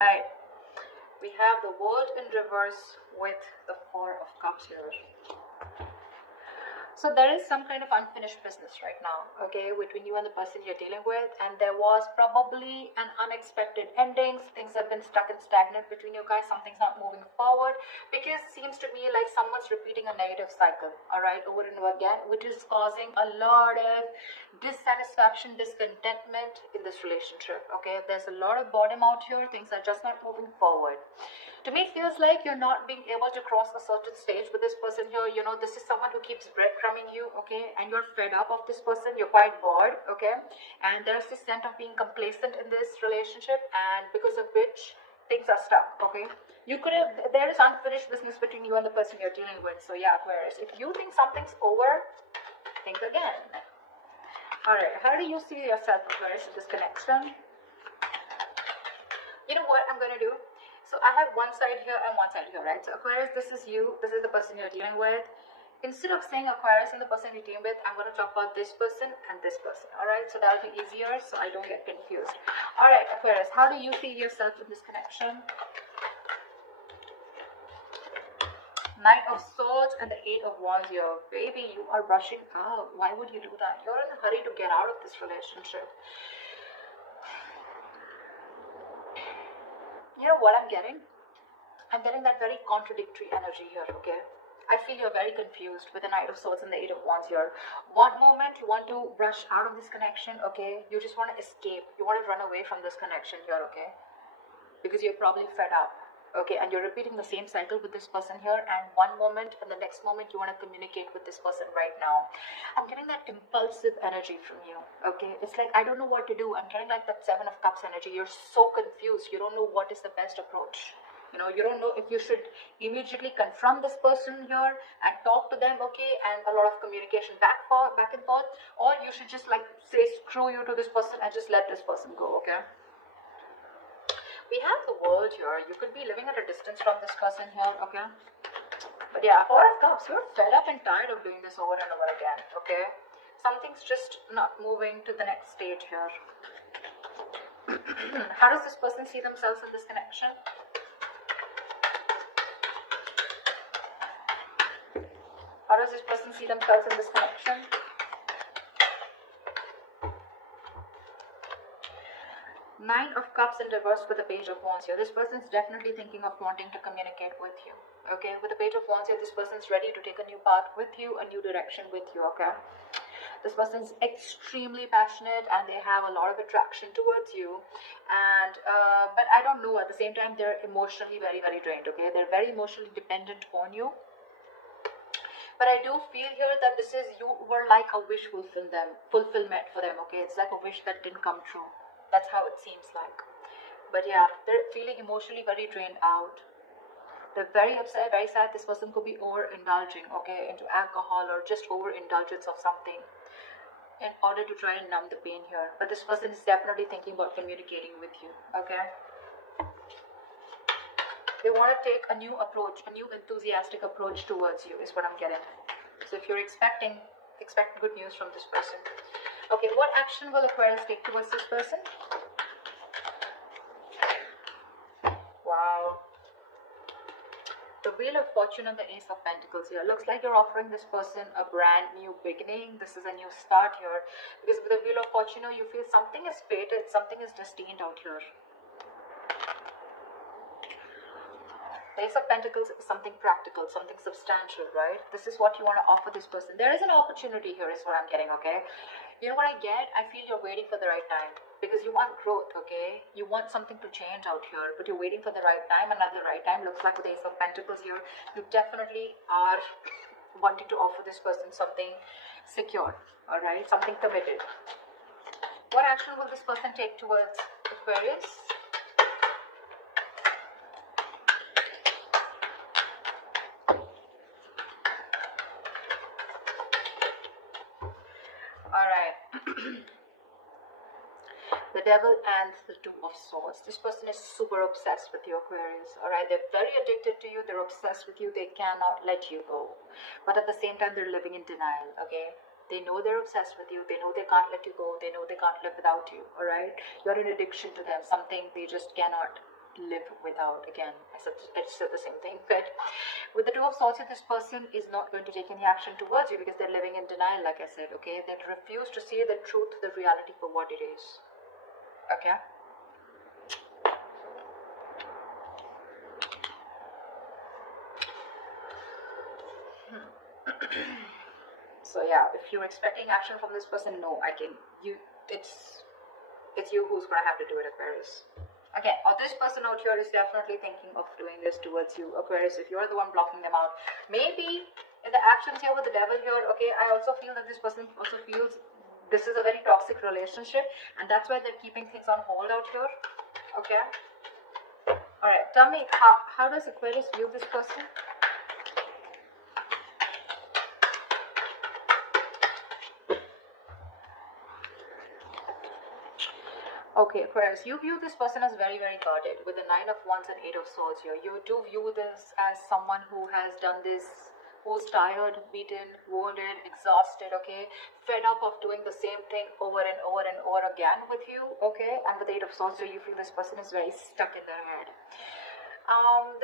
Right. We have the world in reverse with the Four of Cups here. So there is some kind of unfinished business right now, okay, between you and the person you're dealing with, and there was probably an unexpected endings. Things have been stuck and stagnant between you guys. Something's not moving forward because it seems to me like someone's repeating a negative cycle, all right, over and over again, which is causing a lot of dissatisfaction, discontentment in this relationship. Okay, there's a lot of boredom out here. Things are just not moving forward. To me, it feels like you're not being able to cross a certain stage with this person here. You know, this is someone who keeps breadcrumbing you, okay, and you're fed up of this person. You're quite bored, okay, and there's this sense of being complacent in this relationship, and because of which things are stuck, okay. You could have, there is unfinished business between you and the person you're dealing with. So yeah, Aquarius, if you think something's over, think again. All right, how do you see yourself, Aquarius, in this connection? You know what I'm gonna do? So I have one side here and one side here, right? So Aquarius, this is you, this is the person you're dealing with. Instead of saying Aquarius and the person you're dealing with, I'm gonna talk about this person and this person. Alright, so that'll be easier so I don't get confused. Alright, Aquarius, how do you see yourself in this connection? Knight of Swords and the Eight of Wands here. Baby, you are rushing out. Why would you do that? You're in a hurry to get out of this relationship. You know what I'm getting? I'm getting that very contradictory energy here, okay? I feel you're very confused with the Knight of Swords and the Eight of Wands here. One moment you want to rush out of this connection, okay? You just want to escape. You want to run away from this connection here, okay? Because you're probably fed up, okay? And you're repeating the same cycle with this person here, and one moment and the next moment you want to communicate with this person right now. I'm getting that impulsive energy from you, okay? It's like, I don't know what to do. I'm getting like that Seven of Cups energy. You're so confused. You don't know what is the best approach. You know, you don't know if you should immediately confront this person here and talk to them, okay, and a lot of communication back and forth, or you should just like say screw you to this person and just let this person go, okay? We have the world here. You could be living at a distance from this person here, okay? But yeah, Four of Cups, you're fed up and tired of doing this over and over again, okay? Something's just not moving to the next stage here. How does this person see themselves in this connection? How does this person see themselves in this connection? Nine of Cups in reverse with the Page of Wands here. This person's definitely thinking of wanting to communicate with you. Okay, with the Page of Wands here, this person's ready to take a new path with you, a new direction with you, okay? This person's extremely passionate and they have a lot of attraction towards you. And, but I don't know, at the same time, they're emotionally very, very drained, okay? They're very emotionally dependent on you. But I do feel here that this is, you were like a wish fulfillment for them, okay? It's like a wish that didn't come true. That's how it seems like. But yeah, they're feeling emotionally very drained out. They're very upset, very sad. This person could be overindulging, okay, into alcohol or just overindulgence of something in order to try and numb the pain here. But this person is definitely thinking about communicating with you, okay? They want to take a new approach, a new enthusiastic approach towards you is what I'm getting. So if you're expect good news from this person. Okay, what action will Aquarius take towards this person? Wow. The Wheel of Fortune and the Ace of Pentacles here. Looks like you're offering this person a brand new beginning. This is a new start here. Because with the Wheel of Fortune, you feel something is fated, something is destined out here. The Ace of Pentacles is something practical, something substantial, right? This is what you want to offer this person. There is an opportunity here is what I'm getting, okay? You know what I get? I feel you're waiting for the right time. Because you want growth, okay? You want something to change out here. But you're waiting for the right time. And at the right time, looks like with the Ace of Pentacles here, you definitely are wanting to offer this person something secure, alright? Something committed. What action will this person take towards Aquarius? The Devil and the Two of Swords. This person is super obsessed with you, Aquarius. Alright, they're very addicted to you. They're obsessed with you. They cannot let you go. But at the same time, they're living in denial, okay? They know they're obsessed with you. They know they can't let you go. They know they can't live without you, alright? You're an addiction to them. Something they just cannot live without. Again, I said the same thing. But with the Two of Swords, this person is not going to take any action towards you because they're living in denial, like I said, okay? They refuse to see the truth, the reality for what it is, okay? So yeah, if you're expecting action from this person, no, it's you who's gonna have to do it, Aquarius. Again, or this person out here is definitely thinking of doing this towards you, Aquarius, if you're the one blocking them out. Maybe in the actions here with the devil here, okay, I also feel that this person also feels this is a very toxic relationship, and that's why they're keeping things on hold out here, okay? Alright, tell me, how does Aquarius view this person? Okay, Aquarius, you view this person as very, very guarded with the Nine of Wands and Eight of Swords here. You do view this as someone who has done this, who's tired, beaten, wounded, exhausted, okay? Fed up of doing the same thing over and over and over again with you, okay? And with the Eight of Swords here, you feel this person is very stuck in their head.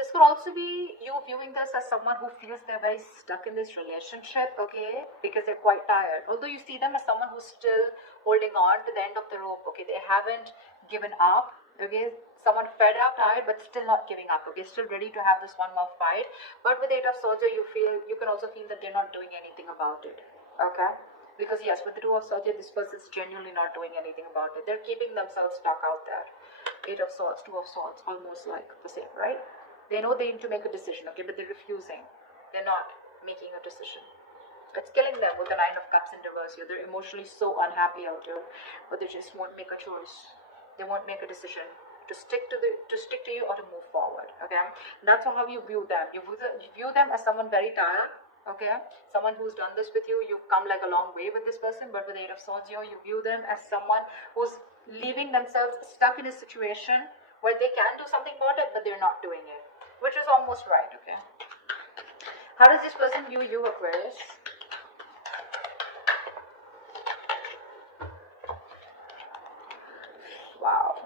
This could also be you viewing this as someone who feels they're very stuck in this relationship, okay, because they're quite tired. Although you see them as someone who's still holding on to the end of the rope, okay, they haven't given up, okay, someone fed up, tired, but still not giving up, okay, still ready to have this one more fight. But with Eight of Swords, you can also feel that they're not doing anything about it, okay. Because yes, with the Two of Swords, this person's genuinely not doing anything about it. They're keeping themselves stuck out there. Eight of Swords, Two of Swords, almost like the same, right? They know they need to make a decision, okay, but they're refusing. They're not making a decision. It's killing them with the Nine of Cups in reverse here. They're emotionally so unhappy out here, but they just won't make a choice. They won't make a decision to stick to you or to move forward, okay? And that's how you view them. You view them as someone very tired, okay, someone who's done this with you. You've come like a long way with this person, but with the Eight of Swords here, you view them as someone who's leaving themselves stuck in a situation where they can do something about it, but they're not doing it, which is almost right, okay? How does this person view you, Aquarius? Wow.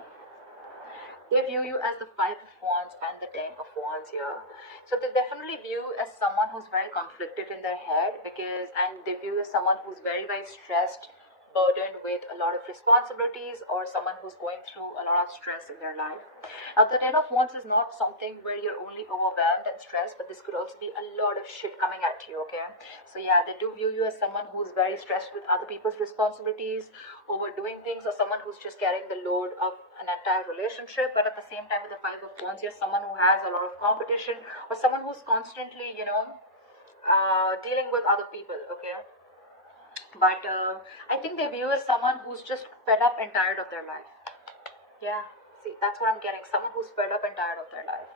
They view you as the Five of Wands and the Ten of Wands here. So they definitely view you as someone who's very conflicted in their head, and they view you as someone who's very, very stressed, burdened with a lot of responsibilities, or someone who's going through a lot of stress in their life. Now, the Ten of Wands is not something where you're only overwhelmed and stressed, but this could also be a lot of shit coming at you, okay? So yeah, they do view you as someone who's very stressed with other people's responsibilities, overdoing things, or someone who's just carrying the load of an entire relationship. But at the same time, with the Five of Wands, you're someone who has a lot of competition, or someone who's constantly, dealing with other people, okay? But I think they view as someone who's just fed up and tired of their life. Yeah, see, that's what I'm getting. Someone who's fed up and tired of their life.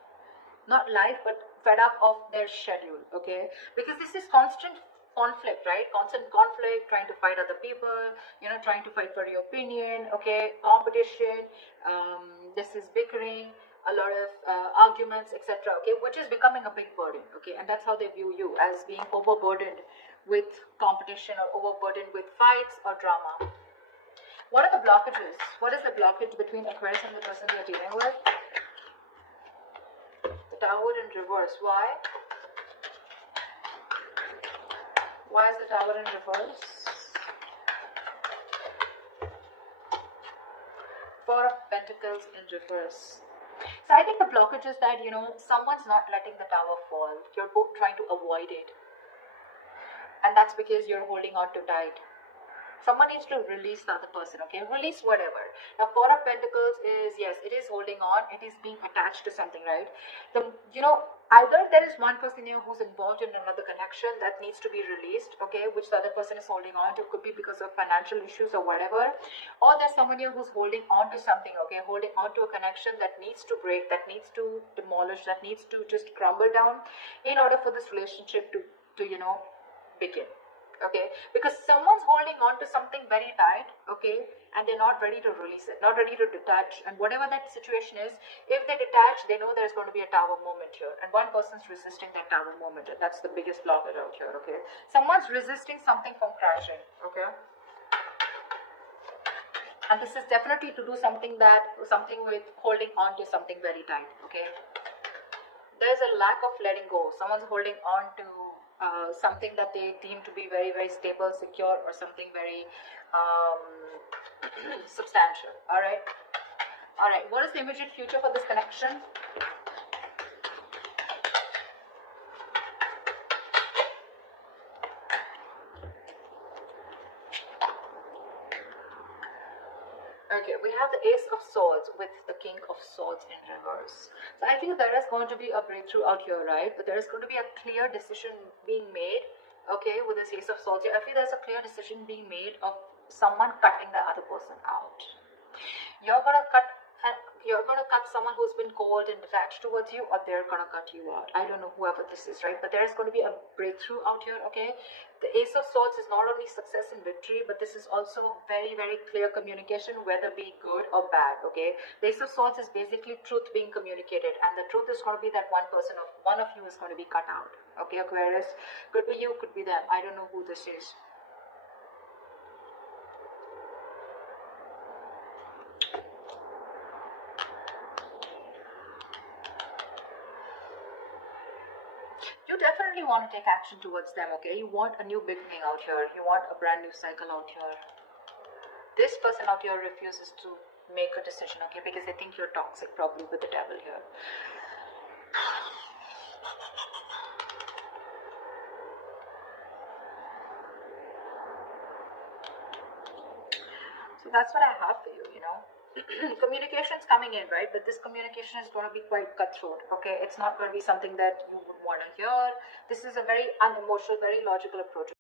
Not life, but fed up of their schedule, okay? Because this is constant conflict, right? Constant conflict, trying to fight other people, trying to fight for your opinion, okay? Competition, this is bickering, a lot of arguments, etc., okay? Which is becoming a big burden, okay? And that's how they view you, as being overburdened with competition or overburdened with fights or drama. What are the blockages? What is the blockage between Aquarius and the person you're dealing with? The Tower in reverse. Why? Why is the Tower in reverse? Four of Pentacles in reverse. So I think the blockage is that, someone's not letting the tower fall. You're both trying to avoid it. And that's because you're holding on too tight. Someone needs to release the other person, okay? Release whatever. Now, Four of Pentacles is, yes, it is holding on. It is being attached to something, right? Either there is one person here who's involved in another connection that needs to be released, okay, which the other person is holding on to. Could be because of financial issues or whatever. Or there's someone here who's holding on to something, okay? Holding on to a connection that needs to break, that needs to demolish, that needs to just crumble down in order for this relationship to begin, okay? Because someone's holding on to something very tight, okay, and they're not ready to release it, not ready to detach. And whatever that situation is, if they detach, they know there's going to be a tower moment here, and one person's resisting that tower moment, and that's the biggest blockage out here, okay? Someone's resisting something from crashing, okay? And this is definitely to do something with holding on to something very tight, okay? There's a lack of letting go. Someone's holding on to something that they deem to be very, very stable, secure, or something very substantial. All right. What is the immediate future for this connection? Okay, we have the Ace of Swords with the King of Swords in reverse. So I feel there is going to be a breakthrough out here, right? But there is going to be a clear decision being made, okay, with this Ace of Swords here. I feel there's a clear decision being made of someone cutting the other person out. You're gonna cut someone who's been cold and detached towards you, or they're gonna cut you out. I don't know whoever this is, right? But there's going to be a breakthrough out here, okay? The Ace of Swords is not only success and victory, but this is also very, very clear communication, whether be good or bad, okay? The Ace of Swords is basically truth being communicated, and the truth is going to be that one of you is going to be cut out, okay, Aquarius? Could be you, could be them. I don't know who this is. You definitely want to take action towards them, okay? You want a new beginning out here. You want a brand new cycle out here. This person out here refuses to make a decision, okay? Because they think you're toxic, probably with the devil here. So that's what I have for you, you know. Communication's coming in, right? But this communication is going to be quite cutthroat, okay? It's not going to be something that you would want to hear. This is a very unemotional, very logical approach.